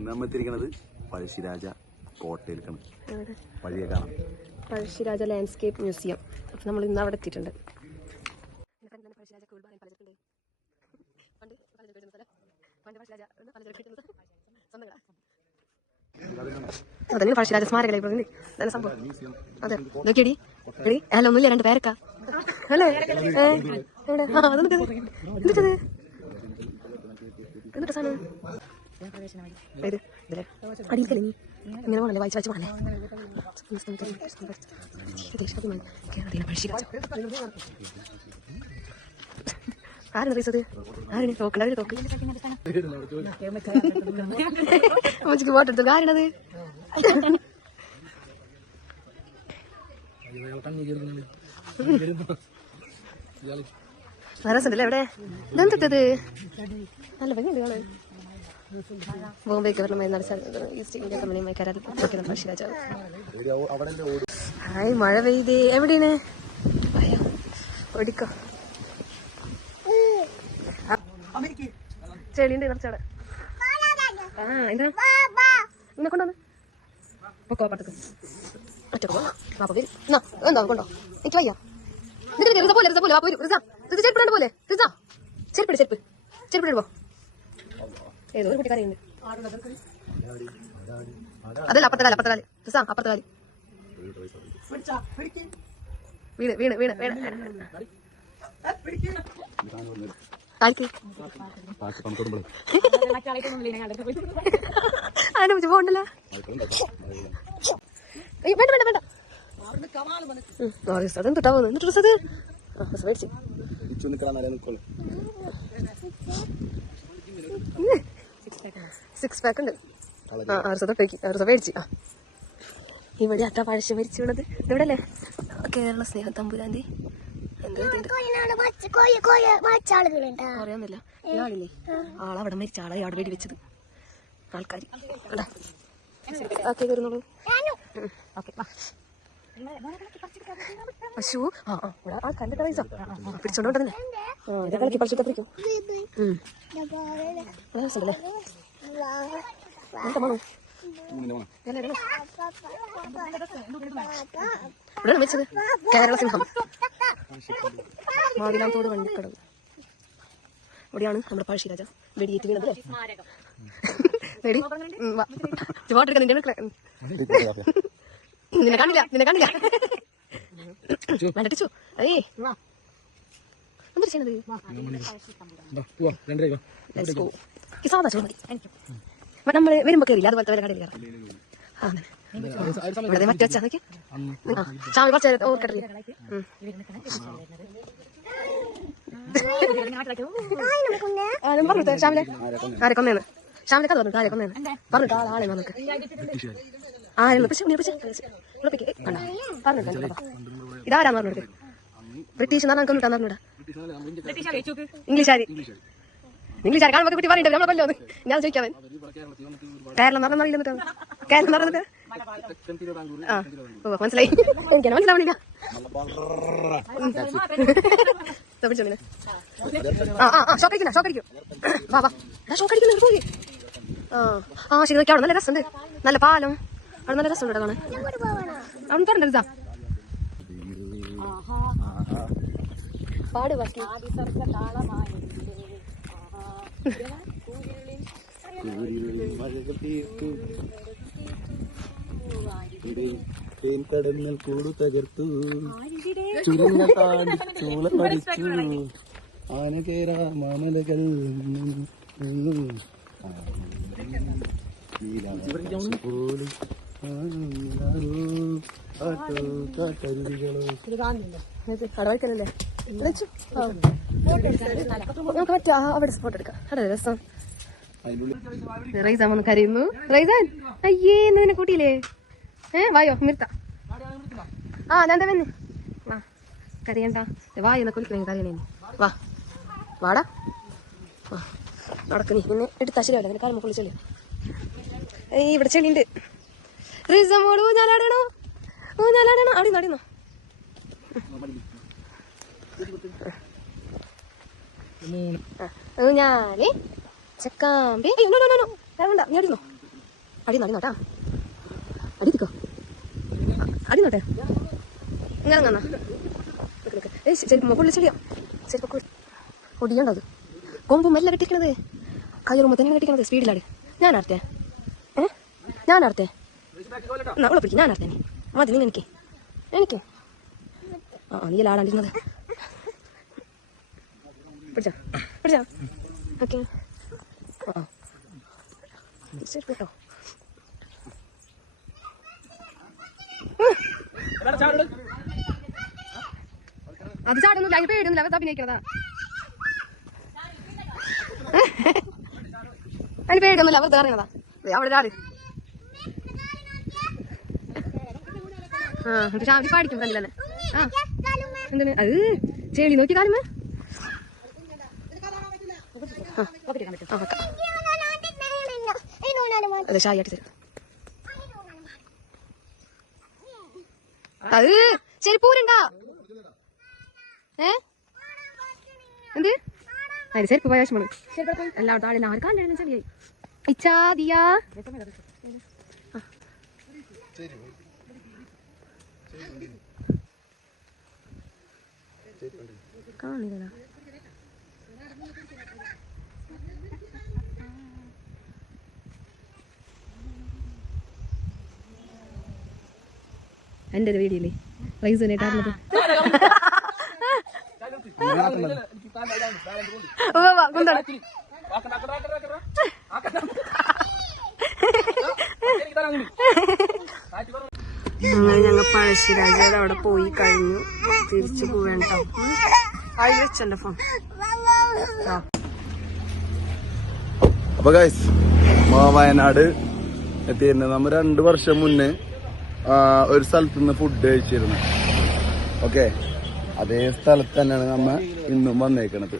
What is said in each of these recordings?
ഇന്ന് നമ്മൾ എത്തിയിരിക്കുന്നത് പഴശ്ശിരാജ കോട്ടയിലേക്കാണ്. വഴിയെ കാണാം. Pazhassiraja landscape museum. അപ്പം നമ്മൾ ഇന്ന് അവിടെ എത്തിയിട്ടുണ്ട്. അതെ, പഴശ്ശിരാജ സ്മാരക സംഭവം. അതെ, നോക്കിയടി എടി അല്ല ഒന്നുമില്ല, രണ്ട് പേരക്കാ അല്ലേ? എന്നിട്ടത് എന്നിട്ട് സാധനം അടിയിൽക്കല്ലേ നീ ഇങ്ങനെ പോകണല്ലേ, വായിച്ച് വായിച്ച് പോകണല്ലേ. ആരാണ് റീസത്? ആരാണ് തോക്കണ്ട തോക്ക് അമ്മച്ചിക്ക് പോട്ടെടുത്തു. ആരാണത്? രസമുണ്ടല്ലേ എവിടെ? ഇതെന്തിട്ടത്? നല്ല ഭംഗിയുണ്ട് കാണാൻ. ബോംബെ ഗവർണമെന്റ് ഈസ്റ്റ് ഇന്ത്യ കമ്പനിയുമായി കരാറിൽ പ്രവർത്തിക്കുന്ന പഴശ്ശിരാജാവ്. ഹായ്, മഴ പെയ്തേ. എവിടെയാണ്? ഓടിക്കോ. ചെളിയുണ്ട് നിറച്ചവിടെ. ആ എന്താ ഇന്നെ കൊണ്ടുവന്ന് പൊക്കോ പട്ടക്ക് ഒറ്റ എന്താ കൊണ്ടോ? എനിക്ക് വയ്യ. ചെരുപ്പിടാണ്ട് പോലെ ചെരുപ്പിട് ചെരുപ്പ് ചെരുപ്പിടുമ്പോ ഏതോ ഒരു കുട്ടി കറിയുണ്ട്. അതല്ല അപ്പുറത്തെ കാല് അപ്പുറത്തെ കാല് അപ്പുറത്തെ കാല് വീണ് വീണ് വീണ് വീണ് കാൽക്ക് അതിനെ വെച്ച് പോകണ്ടല്ലോ. വേണ്ട വേണ്ട വേണ്ട. അതെന്തിട്ടാ പോകുന്നത്? എന്നിട്ട് ഡ്രസ് അത് മേടിച്ചു. സിക്സ് പാക്ക് ഉണ്ട്. മേടിച്ചു. ഇവിടെ അട്ട പഴശ്ശി മരിച്ചു വീണത് ഇവിടെ അല്ലേ? കേരള സ്നേഹ തമ്പുരാന്റെ അറിയാന്നില്ല. ഇയാളില്ലേ ആളവിടെ മരിച്ച ആളെ അവിടെ വെടി വെച്ചത് ആൾക്കാർ. വരുന്നുള്ളൂ. പശു ആൾക്കാരുടെ പൈസ പിടിച്ചോണ്ടല്ലേ. ഇതൊക്കെ കളക്കി പറിച്ചിട്ട് പിടിക്കും. ഇവിടെ വെച്ചത് കേരള സിംഹം മാവിലാന്തോട് വണ്ടിക്കടവ്. ഇവിടെയാണ് നമ്മുടെ പഴശ്ശിരാജ വെടിയേറ്റ് വീണത്. നിന്നെ കാണില്ല നിന്നെ കാണില്ല വേണ്ടിച്ചു. അതേ എന്താ ചെയ്യണത്? സാധാ ചോറ് മതി. നമ്മള് വരുമ്പോ കയറില്ല അതുപോലത്തെ വരെ കടയിൽ കയറാം. ഇവിടെ മറ്റു വെച്ചാ നോക്കി ഷാമി കുറച്ച് ഓർക്കട്ടില്ല. പറഞ്ഞിട്ട് ഷാമിലെ ആരെ കൊന്നേന്ന് ഷാമിലെ കഥ പറഞ്ഞു. ആരെ കൊന്നേന്ന് പറഞ്ഞിട്ട് ആളെ നമുക്ക് ആരെന്ന് പറഞ്ഞിട്ടുണ്ട്. ഇതാരാന്ന് പറഞ്ഞത്? ബ്രിട്ടീഷ് കൊണ്ടിട്ടാന്ന് പറഞ്ഞൂടാ. ഇംഗ്ലീഷുകാർ ഇംഗ്ലീഷുകാർ കാണുമ്പോൾ കുട്ടി പറഞ്ഞിട്ട് നമ്മളെ കൊല്ലോന്ന് ഞാൻ ചോദിക്കാവൻ. കേരളം എന്ന് പറഞ്ഞില്ല. കേരളം എന്ന് പറഞ്ഞത് ആ ഓ മനസ്സിലായി. എനിക്ക് മനസ്സിലാവണില്ല. ഷോക്കടിക്കുന്ന ഷോക്കടിക്കും. വാ വാ ഷോക്കടിക്കുന്ന പോയി. ആ ശരി നോക്കി. അവിടെ നല്ല രസമുണ്ട്. നല്ല പാലം. അവിടെ നല്ല രസമുണ്ട് കാണാൻ. അവിടെ പറഞ്ഞിട്ടാ പാട് ബാക്കി. കടന്നൽ കൂട് തകർത്തു ചുരുങ്ങ താണ്ടി ചൂള പഠിച്ചു ആന കേറാ മാമലകൾ കടവഴിക്കലല്ലേ നമുക്ക് പറ്റാ. അവിടെ സ്പോട്ട് എടുക്കാം. അവിടെ രസം. റൈസാൻ വന്ന് കരയുന്നു. റൈസാൻ അയ്യേ നിന്നെ കൂട്ടിയില്ലേ? വായോ നിർത്ത. ആ ഞാൻ വന്ന് ആ കരയണ്ട. വായോ എന്നൊക്കെ വിളിക്കണേ കരയണേ. വാ വാടാ നടക്കണേ. പിന്നെ എടുത്താ ശരിയല്ല. പിന്നെ കാലം പൊളിച്ചല്ലേ. ഇവിടെ ചെളിയുണ്ട്. റൈസ മോള് ഊഞ്ഞാലാടണോ? ഊഞ്ഞാലാടണോ? അടിന്നോ അടിന്നോ. ഊഞ്ഞാല് ചക്കാമ്പി. വേണ്ട നീ അടിന്നോ. അടിന്നോട്ടാ അടിക്കോ അടിന്നോട്ടെ ഇങ്ങനെ ചെരുപ്പ് കൊള്ളി ചെടിയാ ചെരുപ്പ് ഒടിയണ്ടത് കൊമ്പും എല്ലാം കെട്ടിക്കണത് കയ്യുറുമ്പോ തന്നെ കെട്ടിക്കണത് സ്പീഡിലാട് ഞാൻ ആർത്തേ ഞാൻ ആർത്തേ അവളെ പിടിക്കും ഞാൻ ആർത്തേ മതി നീ എനിക്ക് നീ എല്ലാം ആടാണ്ടിരുന്നത് പിടിച്ചാ ഓക്കെ ശരി കേട്ടോ അത് ചാടുന്നില്ല അതിന് പേടിയൊന്നുമില്ല അവർ അഭിനയിക്കുന്നതാ അതിന് പേടിയൊന്നുമില്ല അവർ അറിയണതാ അവിടെ ചാട് പക്ഷെ അവര് പാടിക്കും ഫ്രണ്ടിൽ എന്താണ് അത് ചെളി നോക്കി കാലുമേ അതെ ഷായി ആട്ടി തരും അത് ചെരുപ്പൂരുണ്ടാ എന്ത് അതിന് ചെരുപ്പ് പോയ ആവശ്യമാണ് എല്ലാവരും താഴെ ആര് കാലിലാണ് ചെടിയായി ഇച്ചാദിയാ കാണില്ല എന്റെ വീഡിയോയില്ലേ റൈസനായിട്ടായിരുന്നത് ഞങ്ങൾ പഴശ്ശിരാജ അവിടെ പോയി കഴിഞ്ഞു തിരിച്ചു പോവേണ്ട അതിൽ വെച്ചല്ലോ ഫോൺ അപ്പൊ ഗൈസ് വയനാട് എത്തിയിരുന്നു. നമ്മ 2 വർഷം മുന്നേ ഒരു സ്ഥലത്ത് നിന്ന് ഫുഡ് കഴിച്ചിരുന്നു. ഓക്കെ, അതേ സ്ഥലത്ത് തന്നെയാണ് നമ്മ ഇന്നും വന്നേക്കണത്.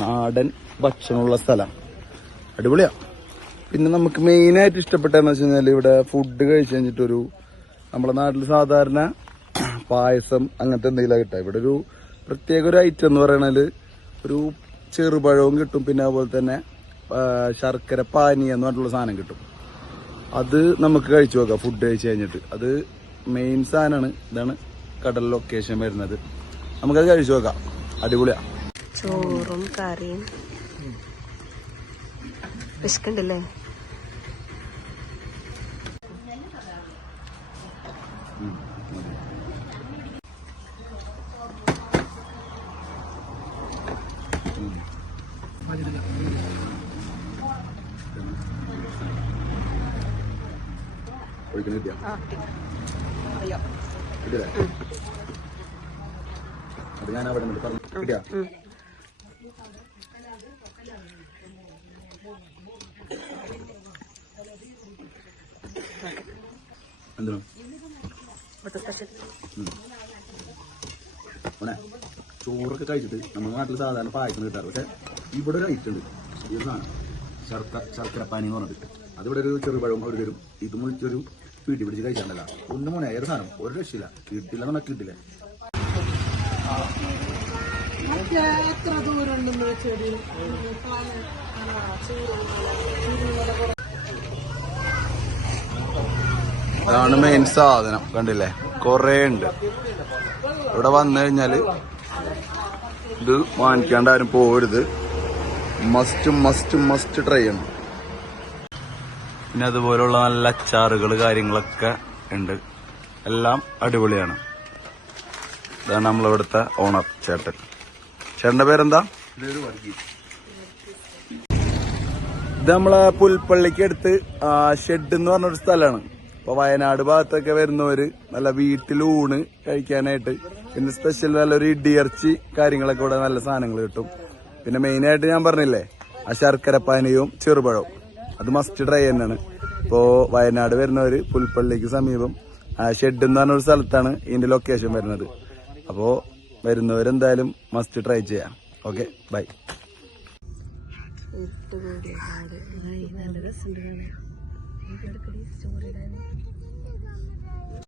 നാടൻ ഭക്ഷണമുള്ള സ്ഥലം, അടിപൊളിയാ. പിന്നെ നമുക്ക് മെയിനായിട്ട് ഇഷ്ടപ്പെട്ടതെന്ന് വെച്ച് കഴിഞ്ഞാൽ ഇവിടെ ഫുഡ് കഴിച്ചു കഴിഞ്ഞിട്ടൊരു നമ്മുടെ നാട്ടിൽ സാധാരണ പായസം അങ്ങനത്തെ എന്തെങ്കിലും കിട്ടാം. ഇവിടെ ഒരു പ്രത്യേക ഒരു ഐറ്റം എന്ന് പറയണത് ഒരു ചെറുപഴവും കിട്ടും, പിന്നെ അതുപോലെ തന്നെ ശർക്കര പാനി എന്ന് പറഞ്ഞിട്ടുള്ള സാധനം കിട്ടും. അത് നമുക്ക് കഴിച്ചു നോക്കാം ഫുഡ് കഴിച്ചു കഴിഞ്ഞിട്ട്. അത് മെയിൻ സാധനമാണ്. ഇതാണ് കടൽ ലൊക്കേഷൻ വരുന്നത്. നമുക്കത് കഴിച്ചു നോക്കാം, അടിപൊളിയാ. ചോറും കറിയും വിശക്കുണ്ടല്ലേ. അത് ഞാൻ അവിടെ കിട്ടിയാ എന്തിനോ ചോറൊക്കെ കഴിച്ചിട്ട് നമ്മുടെ നാട്ടിൽ സാധാരണ പായസം കിട്ടാറ്. പക്ഷെ ഇവിടെ ഒരു ഐറ്റം ഉണ്ട്, ഈ സാധനം ശർക്കര പാനി എന്ന് പറഞ്ഞിട്ട്. അതിവിടെ ഒരു ചെറുപഴം അവർ തരും. ഇത് മുറിച്ചൊരു വീട്ടിൽ പിടിച്ച് കഴിച്ചാണ്ടല്ല ഒന്നും മോനെ ഏറെ സാധനം ഒരു രക്ഷയില്ല. കിട്ടില്ല എന്ന് പറഞ്ഞാൽ കിട്ടില്ല. ഇതാണ് മെയിൻ സാധനം, കണ്ടില്ലേ, കൊറേ ഉണ്ട്. ഇവിടെ വന്നു കഴിഞ്ഞാല് ഇത് വാങ്ങിക്കാണ്ട് ആരും പോരുത്. മസ്റ്റ് ട്രൈ ചെയ്യണം. പിന്നെ അതുപോലുള്ള നല്ല അച്ചാറുകൾ കാര്യങ്ങളൊക്കെ ഉണ്ട്, എല്ലാം അടിപൊളിയാണ്. ഇതാണ് നമ്മളിവിടുത്തെ ഓണർ ചേട്ടൻ. ചേട്ടന്റെ പേരെന്താ? ഇത് നമ്മളെ പുൽപ്പള്ളിക്ക് അടുത്ത് ഷെഡ് എന്ന് പറഞ്ഞൊരു സ്ഥലമാണ്. അപ്പൊ വയനാട് ഭാഗത്തൊക്കെ വരുന്നവര് നല്ല വീട്ടിലൂണ് കഴിക്കാനായിട്ട്, പിന്നെ സ്പെഷ്യൽ നല്ലൊരു ഇടിയിറച്ചി കാര്യങ്ങളൊക്കെ ഇവിടെ നല്ല സാധനങ്ങൾ കിട്ടും. പിന്നെ മെയിനായിട്ട് ഞാൻ പറഞ്ഞില്ലേ ആ ശർക്കരപ്പാനിയും ചെറുപഴവും, അത് മസ്റ്റ് ട്രൈ തന്നെയാണ്. ഇപ്പോ വയനാട് വരുന്നവര് പുൽപ്പള്ളിക്ക് സമീപം ഷെഡ് എന്ന് പറഞ്ഞൊരു സ്ഥലത്താണ് ഇതിന്റെ ലൊക്കേഷൻ വരുന്നത്. അപ്പോ വരുന്നവരെന്തായാലും മസ്റ്റ് ട്രൈ ചെയ്യാം. Okay, bye. നല്ല രസമുണ്ട്.